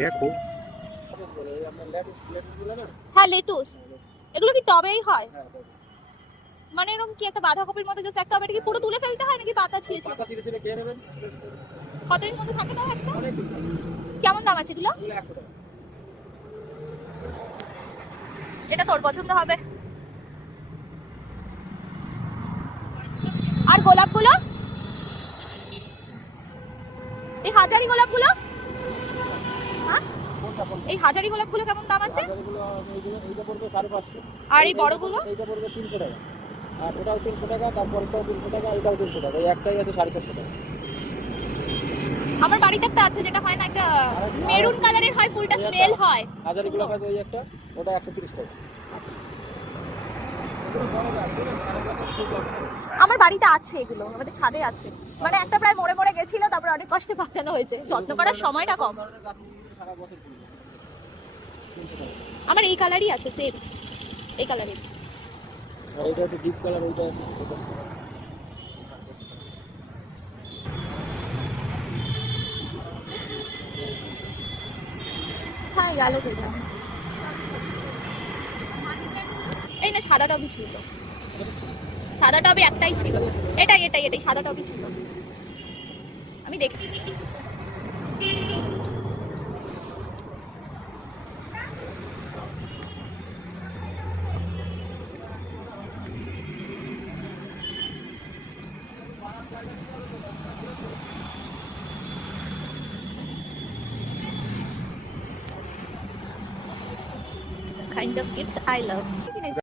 দেখো। হ্যাঁ লেটুস, এগুলো কি টবেই হয়? মানে এরকম কি একটা বাঁধাকপির মতো জাস্ট একটা, এটা কি পুরো তুলে ফেলতে হয় নাকি পাতা ছিঁড়ে ছিঁড়ে? পাতা ছিঁড়ে ছিঁড়ে খেয়ে নেবেন আস্তে আস্তে। কতদিন মতো থাকে তাও একটা? অনেকদিন। কেমন দাম আছে এগুলো? এগুলো 100 টাকা। এটা তোর পছন্দ হবে। আর গোলাপগুলো, এই হাজারি গোলাপগুলো, হ্যাঁ এই হাজারি গোলাপগুলো কেমন দাম আছে? এগুলো এইটা পড়বে 550। আর এই বড়গুলো? এইটা পড়বে 300 টাকা। আর ওটাও 300 টাকা, তারপর এটাও 300 টাকা, এটাও 300 টাকা। এই একটাই আছে 450 টাকা। আমার বাড়িতে একটা আছে যেটা হয় না, একটা মেরুন কালারের হয়, ফুলটা স্মেল হয়। হাজারিগুলো আছে ওই একটা, ওটা 130 টাকা। আমার বাড়িতে আছে এগুলো, আমাদের ছাদে আছে। মানে একটা প্রায় মরে মরে গেছিল, তারপর অনেক কষ্টে বাঁচানো হয়েছে, যত্ন করার সময়টা কম। আমার এই কালারই আছে, সেম এই কালারই। আর এটা একটু ডিপ কালার, ওইটা আছে। হ্যাঁ গেল কোথায়? এই না সাদা টবই ছিল, সাদা টবে একটাই ছিল। এটাই এটাই এটাই সাদা টবই ছিল, আমি দেখি। Kind of gift I love.